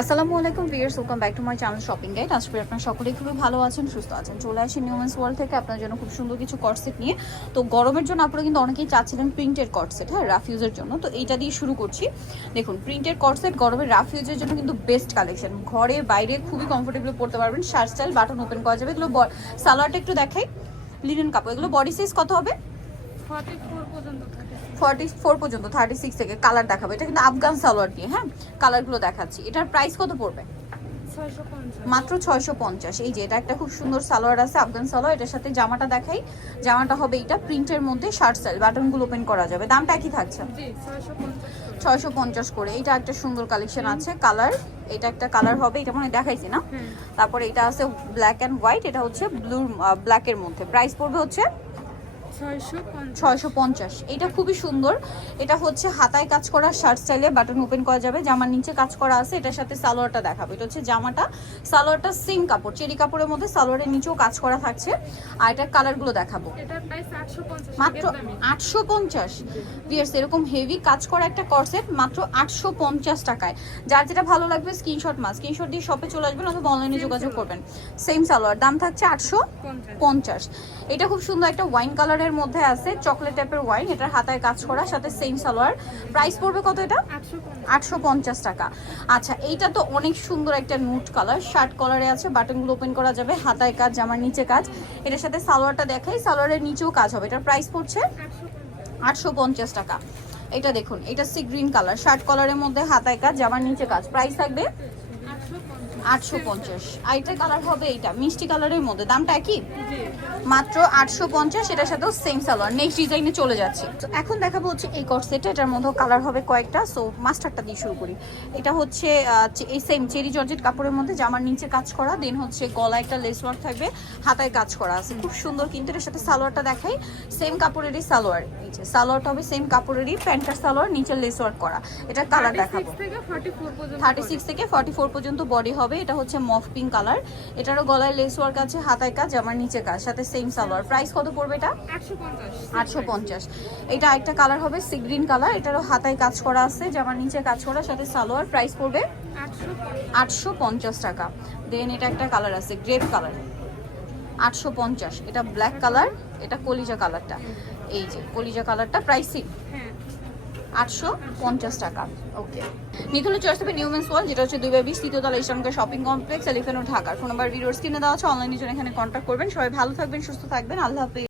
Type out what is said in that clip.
আসসালামু আলাইকুম viewers welcome back to my channel shopping guide. আজকে আপনারা সকলেই খুবই ভালো আছেন, সুস্থ আছেন। চলে আসি নিউমেন্স ওয়ার্ল্ড থেকে আপনার জন্য খুব সুন্দর কিছু কটসেট নিয়ে। তো গরমের জন্য আপনারা কিন্তু অনেকেই চাচ্ছিলেন প্রিন্টের কটসেট হ্যাঁ রাফ ইউজের জন্য। তো এইটা দিয়ে শুরু করছি। দেখুন প্রিন্টের কটসেট গরমের রাফ ইউজের জন্য কিন্তু বেস্ট কালেকশন ঘরে, বাইরে খুবই কমফোর্টেবল পড়তে পারবেন। শার্ট স্টাইল বাটন ওপেন করা যাবে। এগুলো সালোয়ারটা একটু দেখাই। লিনেন কাপড়। এগুলো বডি সাইজ কত হবে? পর্যন্ত। ফর্টি ফোর পর্যন্ত থার্টি সিক্স থেকে কালার দেখাবো। এটা কিন্তু আফগান সালোয়ার দিয়ে হ্যাঁ? কালারগুলো দেখাচ্ছি। এটার প্রাইস কত পড়বে? মাত্র ছয়শো পঞ্চাশ। এই যে এটা একটা খুব সুন্দর সালোয়ার আছে আফগান সালোয়ার। এটার সাথে জামাটা দেখাই। জামাটা হবে এটা প্রিন্টের মধ্যে শার্ট স্টাইল বাটনগুলো ওপেন করা যাবে। দামটা কি থাকছে। জি ছয়শো পঞ্চাশ। করে। এটা একটা সুন্দর কালেকশন আছে কালার এটা একটা কালার হবে এটা মানে দেখাইছি না? তারপরে এটা আছে ব্ল্যাক অ্যান্ড হোয়াইট এটা হচ্ছে ব্লু ব্ল্যাকের মধ্যে। প্রাইস পড়বে হচ্ছে ছয়শো পঞ্চাশ। এটা খুবই সুন্দর। এটা হচ্ছে হাতায় কাজ করা শার্ট স্টাইলে বাটন ওপেন করা যাবে। জামার নিচে কাজ করা আছে। এটার সাথে সালোয়ারটা দেখাবো। এটা হচ্ছে জামাটা। সালোয়ারটা সেম কাপড় চেরি কাপড়ের মধ্যে সালোয়ারের নিচেও কাজ করা থাকছে। আর এটার কালারগুলো দেখাবো। আটশো পঞ্চাশ মাত্র আটশো পঞ্চাশ। বিয়ার্স এরকম হেভি কাজ করা একটা করসেট মাত্র আটশো পঞ্চাশ টাকায়। যার যেটা ভালো লাগবে স্ক্রিনশট মাস স্ক্রিনশট দিয়ে শপে চলে আসবেন অথবা অনলাইনে যোগাযোগ করবেন। সেম সালোয়ার। দাম থাকছে আটশো পঞ্চাশ। এটা খুব সুন্দর একটা ওয়াইন কালারের মধ্যে আছে চকলেট টাইপের ওয়াইন এটার হাতায় কাজ করা, সাথে সেম সালোয়ার। প্রাইস পড়বে কত এটা? আটশো পঞ্চাশ টাকা। আচ্ছা এইটা তো অনেক সুন্দর একটা নুট কালার শার্ট কালারে আছে বাটনগুলো ওপেন করা যাবে, হাতায় কাজ, জামার নিচে কাজ। এটার সাথে সালোয়ারটা দেখাই, সালোয়ারের নিচেও কাজ হবে। এটার প্রাইস পড়ছে আটশো পঞ্চাশ টাকা। এটা দেখুন, এটা সি গ্রিন কালার শার্ট কালারের মধ্যে হাতায় কাজ, জামার নিচে কাজ। প্রাইস থাকবে আটশো পঞ্চাশ। আর এটা কালার হবে এইটা, মিষ্টি কালারের মধ্যে। দামটা জি মাত্র আটশো পঞ্চাশ, এটার সাথেও সেম সালোয়ার নেক্সট ডিজাইনে চলে যাচ্ছে। তো এখন দেখাবো হচ্ছে এই কট সেটটা এটার মধ্যে কালার হবে কয়েকটা। সো মাস্টারটা দিয়ে শুরু করি। এটা হচ্ছে এই সেম চেরি জর্জেট কাপড়ের মধ্যে জামার নিচে কাজ করা দেন হচ্ছে গলায় একটা লেস ওয়ার্ক থাকবে, হাতায় কাজ করা। আছে খুব সুন্দর কিন্তু এটার সাথে সালোয়ারটা দেখাই। সেম কাপড়েরই সালোয়ার। যে সালোয়ারটা হবে সেম কাপড়েরই প্যান্টার সালোয়ার নিচে লেস ওয়ার্ক করা। এটা কালার দেখাবো। থার্টি সিক্স থেকে ফর্টি ফোর পর্যন্ত বডি হবে। এটা হচ্ছে মফ পিঙ্ক কালার এটারও গলায় লেস ওয়ার্ক আছে হাতায় কাজ আমার নিচে কাজ সাথে সেম সালোয়ার। প্রাইস কত পড়বে এটা? আটশো পঞ্চাশ। এটা একটা কালার হবে সি গ্রিন কালার এটারও হাতায় কাজ করা আছে জামার নিচে কাজ করা সাথে সালোয়ার। প্রাইস পড়বে আটশো পঞ্চাশ। টাকা। দেন এটা একটা কালার আছে গ্রেপ কালার আটশো পঞ্চাশ। এটা ব্ল্যাক কালার এটা কলিজা কালারটা এই যে, কলিজা কালারটা প্রাইস হ্যাঁ আটশো পঞ্চাশ টাকা। ওকে নিতুলে চয়েস হবে নিউমেন্স ওয়াল যেটা হচ্ছে দুই বাই বিশ তৃতীয়তলা ইসলামকে শপিং কমপ্লেক্স এলিফেন্ট ঢাকার। ফোন নাম্বার ভিডিওর স্ক্রিনে দেওয়া আছে অনলাইনে জন্য এখানে কন্ট্যাক্ট করবেন। সবাই ভালো থাকবেন, সুস্থ থাকবেন। আল্লাহ হাফিজ।